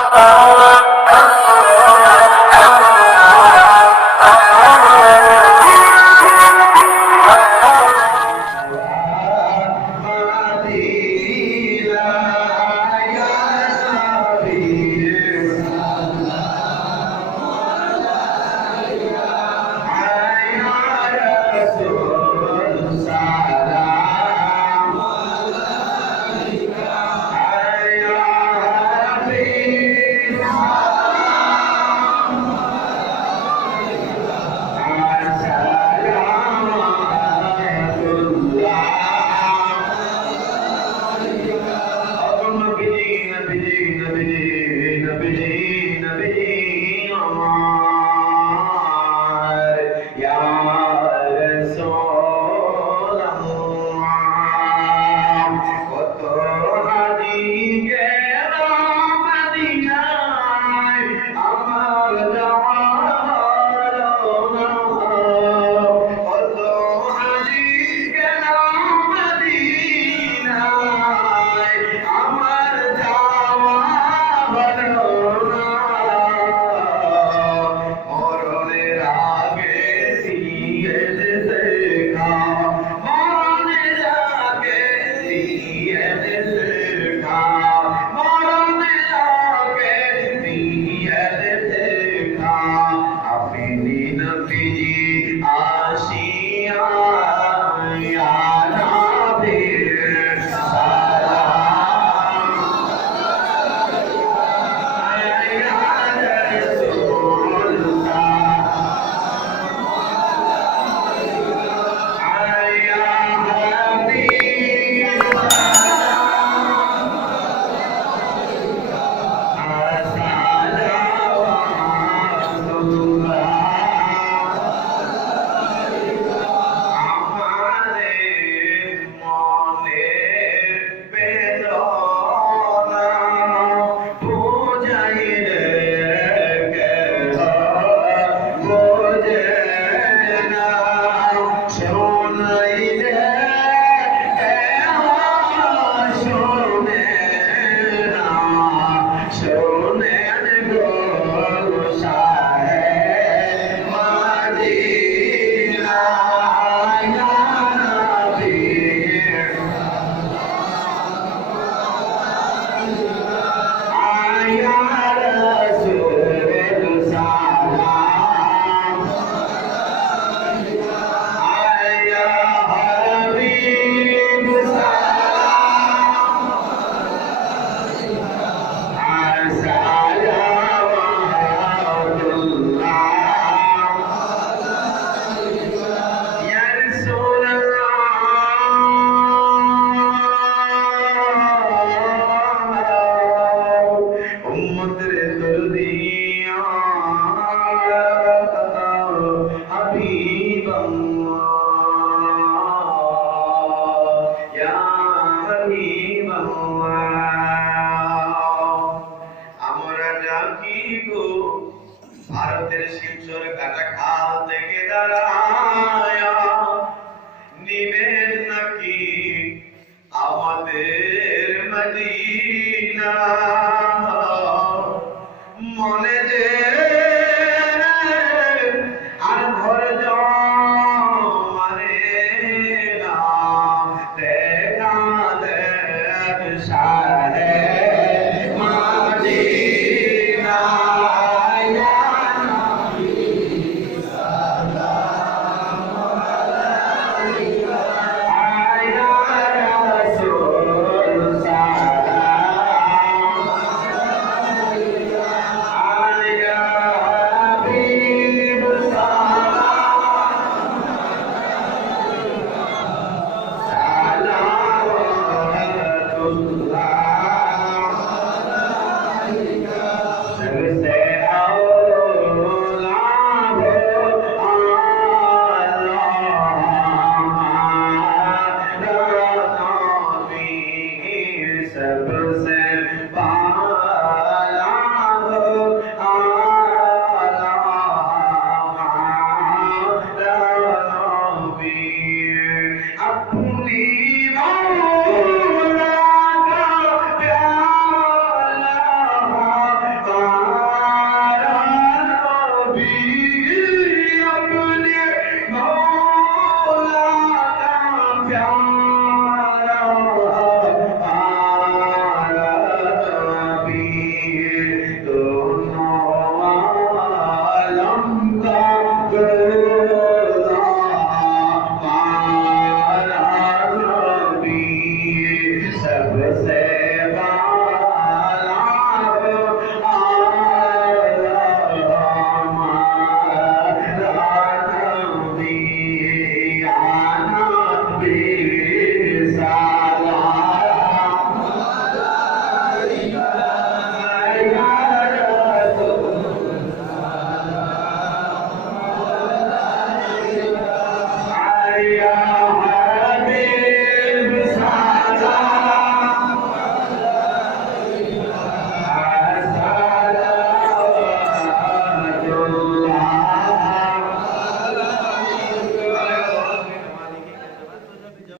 Oh. Amen.